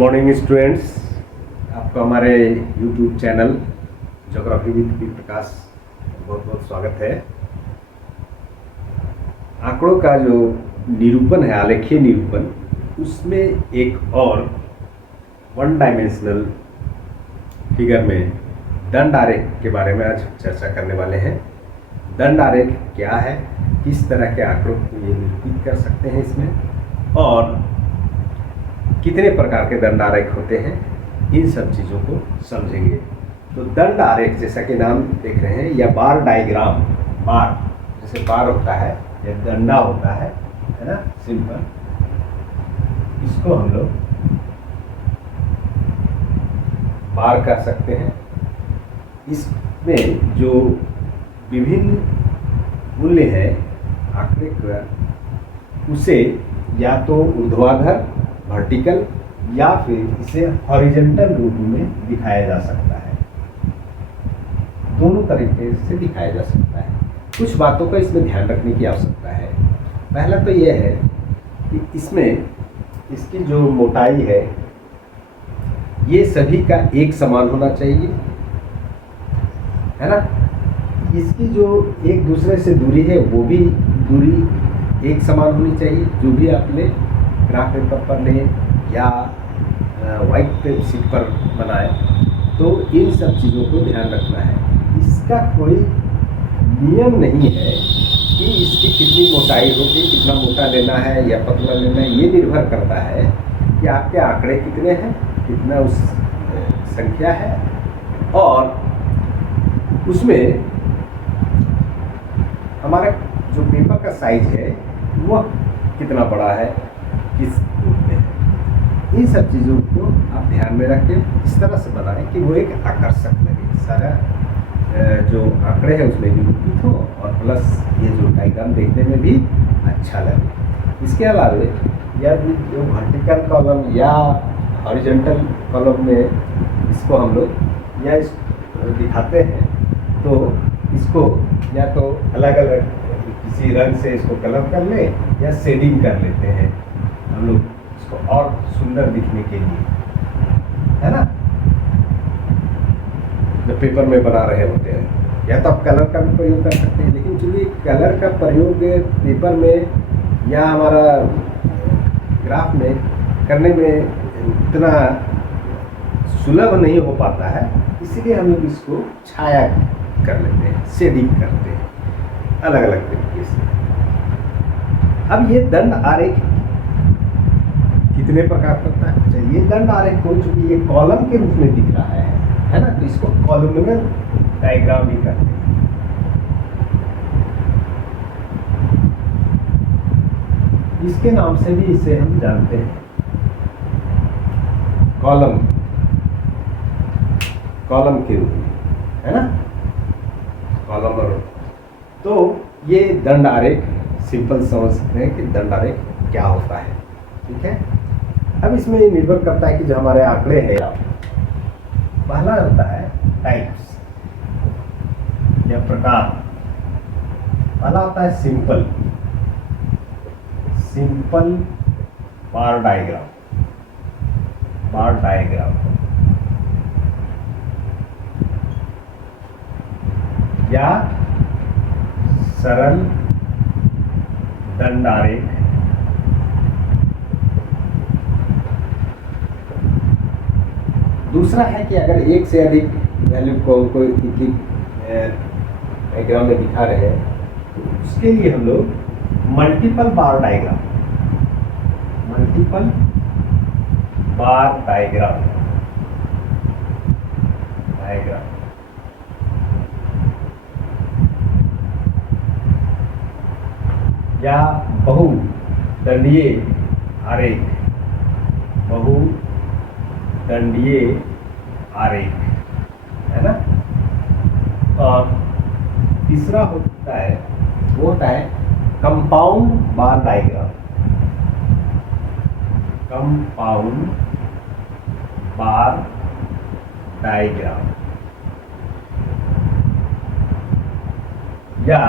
Morning students, आपका हमारे YouTube channel geography with P Prakash बहुत बहुत स्वागत है। आंकड़ों का जो निरूपण है, आलेखीय निरूपण, उसमें एक और वन डायमेंशनल फिगर में दंड आरेख के बारे में आज चर्चा करने वाले हैं। दंड आरेख क्या है, किस तरह के आंकड़ों को ये निरूपित कर सकते हैं इसमें, और कितने प्रकार के दंड आरेख होते हैं, इन सब चीज़ों को समझेंगे। तो दंड आरेख, जैसा कि नाम देख रहे हैं, या बार डायग्राम, बार जैसे बार होता है या डंडा होता है ना, सिंपल, इसको हम लोग बार कर सकते हैं। इसमें जो विभिन्न मूल्य है आंकड़े का, उसे या तो ऊर्ध्वाधर वर्टिकल या फिर इसे हॉरिजॉन्टल रूप में दिखाया जा सकता है। दोनों तरीके से दिखाया जा सकता है। कुछ बातों का इसमें ध्यान रखने की आवश्यकता है। पहला तो यह है कि इसमें इसकी जो मोटाई है ये सभी का एक समान होना चाहिए, है ना। इसकी जो एक दूसरे से दूरी है वो भी दूरी एक समान होनी चाहिए। जो भी आपने ग्राफ पेपर पर लें या वाइट शीट पर बनाए, तो इन सब चीज़ों को ध्यान रखना है। इसका कोई नियम नहीं है कि इसकी कितनी मोटाई होगी, कितना मोटा लेना है या पतला लेना है। ये निर्भर करता है कि आपके आंकड़े कितने हैं, कितना उस संख्या है, और उसमें हमारा जो पेपर का साइज है वह कितना बड़ा है, किस रूप में है। इन सब चीज़ों को आप ध्यान में रखें, इस तरह से बनाएं कि वो एक आकर्षक लगे, सारा जो आंकड़े हैं उसमें निरूपित हो, और प्लस ये जो डायग्राम देखने में भी अच्छा लगे। इसके अलावा यदि जो वर्टिकल कॉलम या हॉरिजॉन्टल कॉलम में इसको हम लोग या इस दिखाते हैं, तो इसको या तो अलग अलग किसी रंग से इसको कलर कर ले या शेडिंग कर लेते हैं हम लोग, इसको और सुंदर दिखने के लिए, है ना, जब पेपर में बना रहे होते हैं। या तो आप कलर का भी प्रयोग कर सकते हैं, लेकिन चूँकि कलर का प्रयोग पेपर में या हमारा ग्राफ में करने में इतना सुलभ नहीं हो पाता है, इसीलिए हम लोग इसको छाया कर लेते हैं, शेडिंग करते हैं अलग अलग तरीके से। अब ये दंड आरेख कितने प्रकार का होता है? चलिए, दंड आरेख को चूंकि ये कॉलम के रूप में दिख रहा है ना, तो इसको कॉलमनर डायग्राम भी कहते हैं। इसके नाम से भी इसे हम जानते हैं, कॉलम, कॉलम के रूप में, है ना, कॉलमर। तो ये दंड आरेख सिंपल समझ सकते हैं कि दंड आरेख क्या होता है, ठीक है। अब इसमें निर्भर करता है कि जो हमारे आंकड़े हैं, पहला होता है टाइप्स या प्रकार। पहला होता है सिंपल, सिंपल बार डायग्राम, बार डायग्राम, या सरल दंड आरेख, दूसरा है कि अगर एक से अधिक वैल्यू को डायग्राम में दिखा रहे हैं, तो उसके लिए हम लोग multiple bar diagram, multiple bar diagram, diagram, या बहुदंडीय आरेख, बहुदंडीय आरेख, है ना। और तीसरा होता है, वो होता है कंपाउंड बार डायग्राम, कंपाउंड बार डायग्राम, या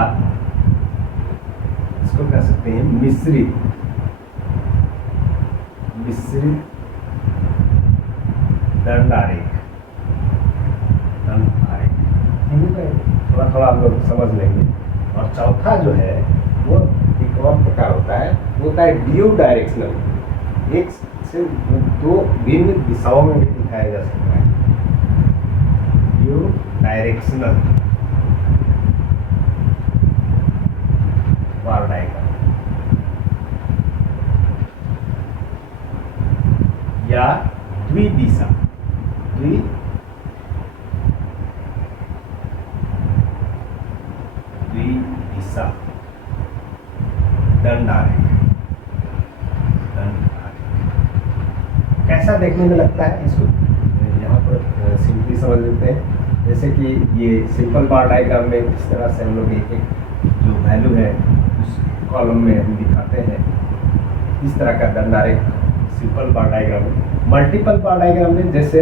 इसको कह सकते हैं मिश्रित, मिश्रित दंड आरेख, दंड आरेख थोड़ा थोड़ा आप लोग समझ लेंगे। और चौथा जो है वो एक और प्रकार होता है, वो होता है ड्यू डायरेक्शनल। एक से दो भिन्न दिशाओं में भी दिखाया जा सकता है, ड्यू डायरेक्शनल बार डायग्राम या द्विदिशा, द्विदिशा दंड आरेख। कैसा देखने में लगता है इसको यहाँ पर सिंपली समझ लेते हैं। जैसे कि ये सिंपल बार डायग्राम में इस तरह से हम लोग एक एक जो वैल्यू है उस कॉलम में हम दिखाते हैं, इस तरह का दंड आरेख सिंपल बार डायग्राम में। मल्टीपल बार डायग्राम में जैसे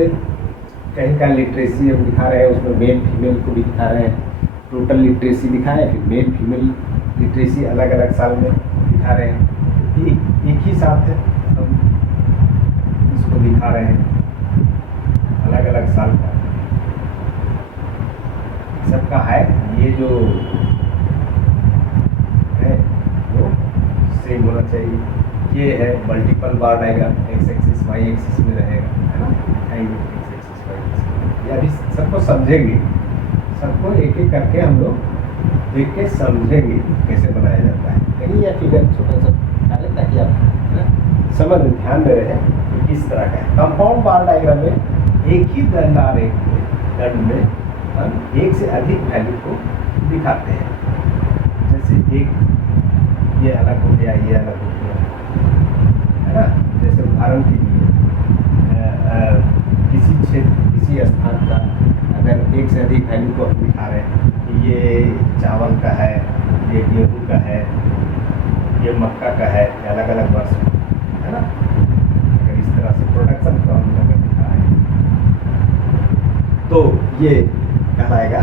कहीं का लिटरेसी हम दिखा रहे हैं, उसमें मेल फीमेल को भी दिखा रहे हैं, टोटल लिटरेसी दिखाए, फिर मेल फीमेल लिटरेसी अलग अलग साल में दिखा रहे हैं, एक ही साथ है हम इसको दिखा रहे हैं, अलग अलग साल का सबका है। ये जो है वो सेम होना चाहिए। ये है multiple bar diagram, X axis Y axis में रहेगा, है ना, दिखाएंगे एक्स एक्सिस वाई एक्सिस। ये अभी सबको समझेंगे, सबको एक एक करके हम लोग देख के समझेंगे कैसे बनाया जाता है। कहीं यह फिगर छोटा सा डालें ताकि आप समझ ध्यान दे रहे हैं कि किस तरह का है। कंपाउंड बार डायग्राम में एक ही दंड आरेख दंड में हम एक से अधिक वैल्यू को दिखाते हैं। जैसे एक ये अलग हो गया, ये अलग हो गया, है ना। जैसे उदाहरण के लिए किसी क्षेत्र किसी स्थान का अगर एक से अधिक वैल्यू को हम दिखा रहे हैं कि ये चावल का है, ये गेहूँ का है, ये मक्का का है, अलग अलग वर्ष, है ना। अगर इस तरह से प्रोडक्शन को हम अगर दिखा रहे हैं तो ये कहलाएगा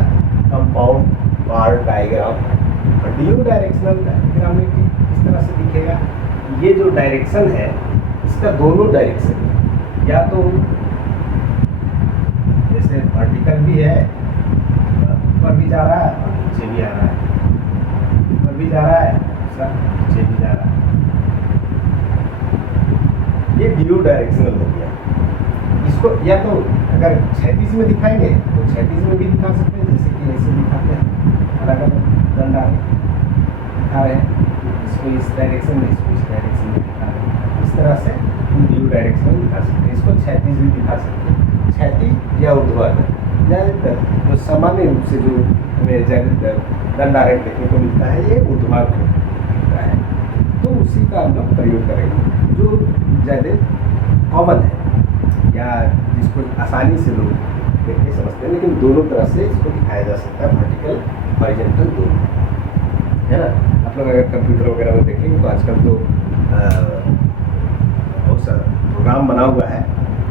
कंपाउंड बार डायग्राम। ड्यू डायरेक्शनल डायग्राम में भी इस तरह से दिखेगा। ये जो डायरेक्शन है इसका दोनों डायरेक्शन, या तो जैसे वर्टिकल भी है, ऊपर भी जा रहा है और नीचे भी आ रहा है, ऊपर भी जा रहा है, दूसरा नीचे भी जा रहा है, ये ड्यू डायरेक्शनल हो गया। इसको या तो अगर क्षैतिज में दिखाएंगे तो क्षैतिज में भी दिखा सकते हैं, जैसे कि ऐसे दिखाते हैं, अलग अलग दंड दिखा रहे हैं, इसको इस डायरेक्शन में, इसको इस डायरेक्शन में दिखा रहे हैं। इस तरह से हम ड्यू डायरेक्शन में दिखा सकते हैं। इसको क्षैतिज भी दिखा सकते हैं, क्षैतिज या ऊर्ध्वाधर। ज़्यादातर जो सामान्य रूप से जो हमें ज़्यादातर दंड आरेख देखने को मिलता है ये ऊर्ध्वाधर मिलता है, तो उसी का हम लोग प्रयोग करेंगे जो ज़्यादा कॉमन है या जिसको आसानी से लोग देख के समझते हैं। लेकिन दोनों तरह से इसको दिखाया जा सकता है, वर्टिकल हॉरिजॉन्टल दोनों, है ना। आप लोग अगर कंप्यूटर वगैरह में देखेंगे तो आजकल तो बहुत सारा प्रोग्राम बना हुआ है,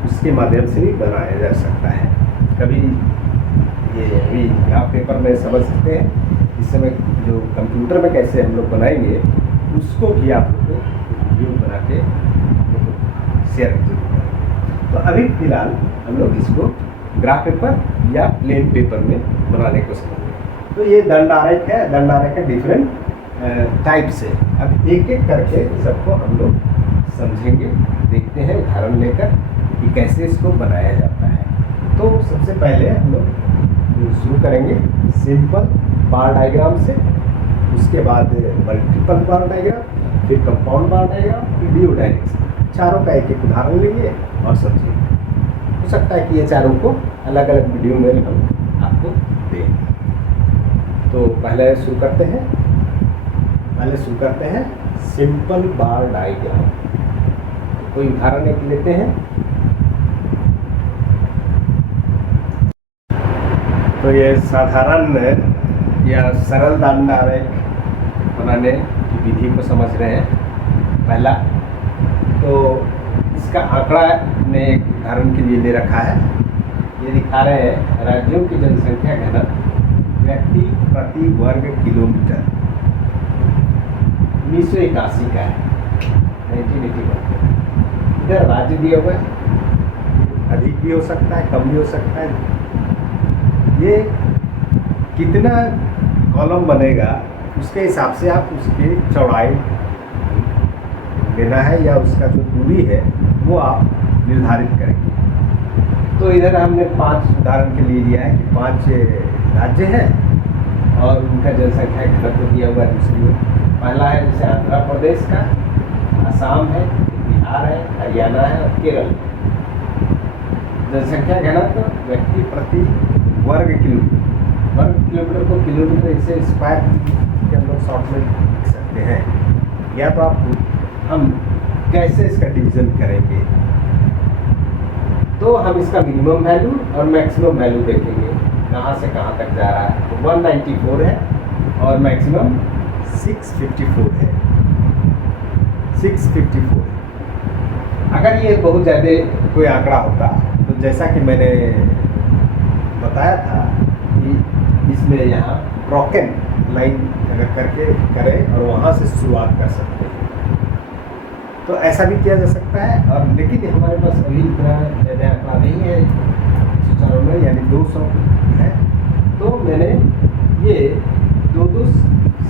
उसके माध्यम से भी बनाया जा सकता है। कभी ये अभी आप पेपर में समझ सकते हैं, इस समय जो कंप्यूटर में कैसे हम लोग बनाएंगे उसको भी आप लोग को वीडियो बना के शेयर करें। तो अभी फिलहाल हम लोग इसको ग्राफ पेपर या प्लेन पेपर में बनाने को समझेंगे। तो ये दंड आरेख है, दंड आरेख के डिफरेंट टाइप्स है। अब एक एक करके सबको हम लोग समझेंगे, देखते हैं उदाहरण लेकर कि कैसे इसको बनाया जाता है। तो सबसे पहले हम लोग शुरू करेंगे सिंपल बार डायग्राम से, उसके बाद मल्टीपल बार डायग्राम, फिर कंपाउंड बार डायग्राम, फिर ड्यू डायरेक्शन। चारों का एक एक उदाहरण लेंगे और समझेंगे। हो सकता है कि ये चारों को अलग अलग वीडियो में हम आपको दें। तो पहले शुरू करते हैं सिंपल बार डायग्राम। तो कोई उदाहरण एक लेते हैं। तो ये साधारण या सरल दंड आरेख बनाने की विधि को समझ रहे हैं। पहला तो इसका आंकड़ा ने एक उदाहरण के लिए दे रखा है। ये दिखा रहे हैं राज्यों की जनसंख्या घनत्व व्यक्ति प्रति वर्ग किलोमीटर 1981 का है, 1981। इधर राज्य दिया हुआ है, अधिक भी हो सकता है, कम भी हो सकता है। ये कितना कॉलम बनेगा उसके हिसाब से आप उसकी चौड़ाई लेना है या उसका जो दूरी है वो आप निर्धारित करेंगे। तो इधर हमने 5 उदाहरण के लिए लिया है कि 5 राज्य हैं और उनका जनसंख्या घनत्व दिया हुआ है दूसरी ओर। पहला है जैसे आंध्र प्रदेश का, असम है, बिहार है, हरियाणा है और केरल। जनसंख्या घनत्व व्यक्ति प्रति वर्ग किलोमीटर को किलोमीटर इसे स्क्वायर के हम लोग शॉर्ट में लिख सकते हैं। या तो हम कैसे इसका डिवीजन करेंगे, तो हम इसका मिनिमम वैल्यू और मैक्सिमम वैल्यू देखेंगे कहाँ से कहाँ तक जा रहा है। तो 194 है और मैक्सिमम 654 है। 654 अगर ये बहुत ज़्यादा कोई आंकड़ा होता तो जैसा कि मैंने बताया था कि इसमें यहाँ ब्रोकन लाइन अगर करके करें और वहाँ से शुरुआत कर सकते हैं तो ऐसा भी किया जा सकता है। और लेकिन हमारे पास अभी इतना ज़्यादा आंकड़ा नहीं है 194 यानी 200 है, तो मैंने ये 2-2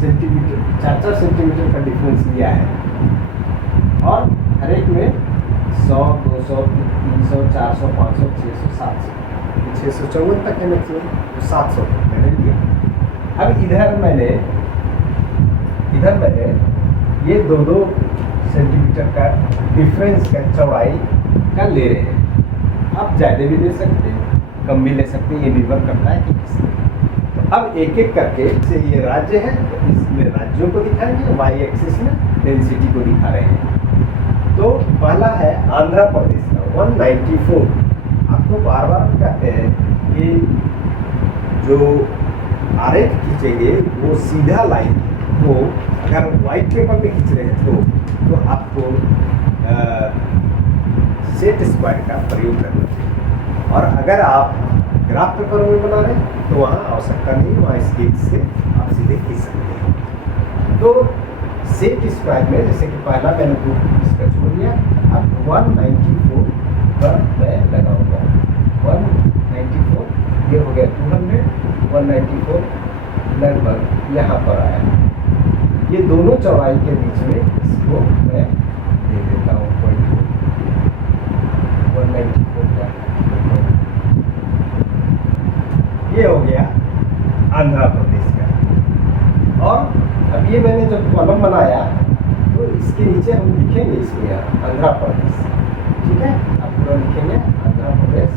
सेंटीमीटर 4-4 सेंटीमीटर का डिफरेंस लिया है और हर एक में 100, 200, 300, 400, 500, 600, 700, 654 तक है मैक्सिमम, तो 700 तक मैंने लिया। अब इधर मैंने ये 2-2 सेंटीमीटर का डिफरेंस का चौड़ाई का ले रहे हैं। आप ज़्यादा भी ले सकते हैं, कम भी ले सकते हैं, ये निर्भर करता है कि किस। तो अब एक एक करके से ये राज्य है तो इसमें राज्यों को दिखाएंगे, वाई एक्सिस में डेंसिटी को दिखा रहे हैं। तो पहला है आंध्र प्रदेश का 194। आपको बार बार कहते हैं कि जो आरेख खींचेंगे वो सीधा लाइन को अगर व्हाइट पेपर पे खींच रहे हैं तो आपको सेट स्क्वायर का प्रयोग करना चाहिए। और अगर आप ग्राफ पेपर में बना रहे हैं तो वहाँ आवश्यकता नहीं, वहाँ स्केच से आप सीधे खींच सकते हैं। तो सेट स्क्वायर में जैसे कि पहला मैंने इसका छोड़ दिया, अब 194 पर मैं लगाऊंगा 194, ये हो गया 200, 194 लगभग यहाँ पर आया। ये दोनों चौड़ाई के बीच में इसको मैं दे देता हूँ 194 का। ये हो गया आंध्र प्रदेश का। और अब ये मैंने जब कॉलम बनाया तो इसके नीचे हम लिखेंगे इसमें आंध्र प्रदेश, ठीक है। अब पूरा लिखेंगे आंध्र प्रदेश,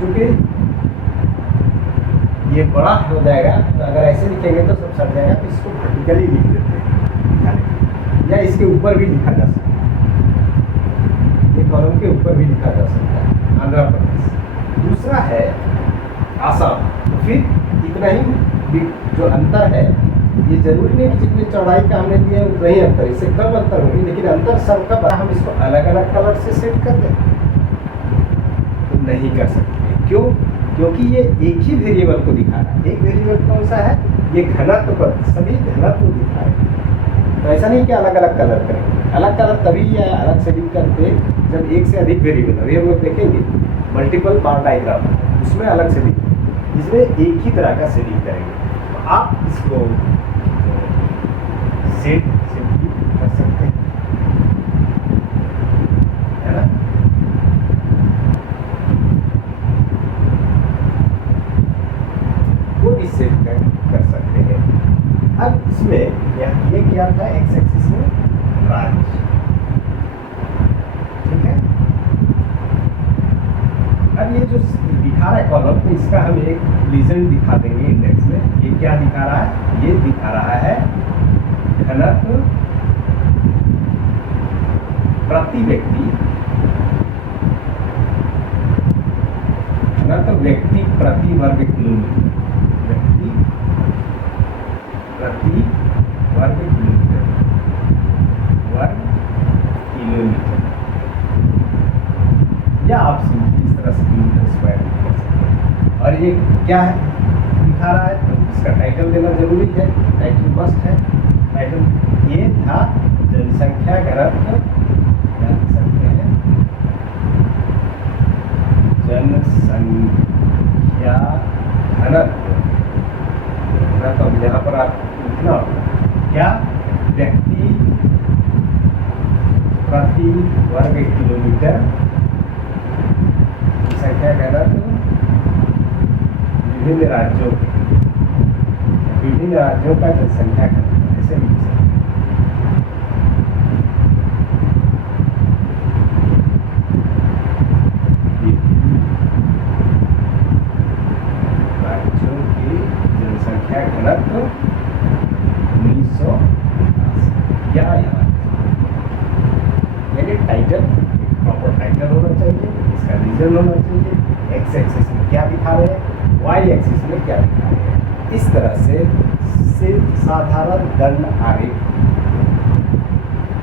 चूँकि ये बड़ा हो जाएगा तो अगर ऐसे लिखेंगे तो सब सट जाएगा, तो इसको वर्टिकली लिख देते हैं या इसके ऊपर भी लिखा जा सकता है, ये कॉलम के ऊपर भी लिखा जा सकता है आंध्र प्रदेश। दूसरा है आसाम। तो फिर इतना ही जो अंतर है, ये जरूरी नहीं कि जितनी चौड़ाई का हमने दिया है उतना ही अंतर, इससे कम अंतर होगी, लेकिन अंतर सबका बड़ा। हम इसको अलग अलग कलर से सेट कर दें तो नहीं कर सकते। क्यों? क्योंकि ये एक ही वेरिएबल को दिखा रहा है। एक वेरिएबल कौन सा है? ये घनत्व पर, सभी घनत्व दिखा रहे हैं। तो ऐसा नहीं कि अलग अलग कलर करेंगे। अलग कलर तभी या अलग शेडिंग करते जब एक से अधिक वेरिएबल। अभी हम लोग देखेंगे मल्टीपल बार डायग्राम, उसमें अलग शेडिंग, इसमें एक ही तरह का शेडिंग करेंगे। तो आप इसको सेट कर सकते हैं, है ना। वो भी सेट कर सकते हैं। अब इसमें ये क्या था, एक्स एक्सिस में राज्य, ठीक है। अब ये जो दिखा रहा है कॉलम, तो इसका हम एक लीजेंड दिखा देंगे इंडेक्स में। ये क्या दिखा रहा है? ये दिखा रहा है घनत्व प्रति व्यक्ति, घनत्व व्यक्ति प्रति वर्ग किलोमीटर, व्यक्ति प्रति वर्ग किलोमीटर, वर्ग किलोमीटर, या आप इस तरह से किलोमीटर स्क्वायर कर सकते हैं। और ये क्या है दिखा रहा है, तो इसका टाइटल देना जरूरी है, टाइटल मस्ट है। टाइटल ये था जनसंख्या घनत्व, क्या लिख सकते हैं, जनसंख्या घनत्व। तो यहाँ पर आप लिखना होगा क्या, व्यक्ति प्रति वर्ग किलोमीटर की संख्या घनत्व विभिन्न राज्यों का जनसंख्या घनत्व, ऐसे लिख सकते हैं। राज्यों की जनसंख्या घनत्व 1980 या यानी टाइटल, प्रॉपर टाइटल होना चाहिए, इसका रीजन होना चाहिए, एक्स एक्सिस में क्या दिखा रहे हैं, वाई एक्सिस में क्या दिखा रहे हैं। इस तरह से सिर्फ साधारण दंड आरेख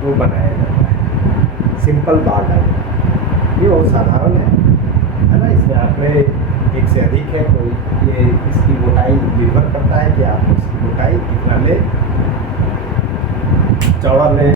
को बनाया जाता है, सिंपल बार डायग्राम। ये बहुत साधारण है ना। इसमें आपने एक से अधिक है तो ये इसकी मोटाई निर्भर करता है कि आप इसकी मोटाई कितना ले, चौड़ा ले।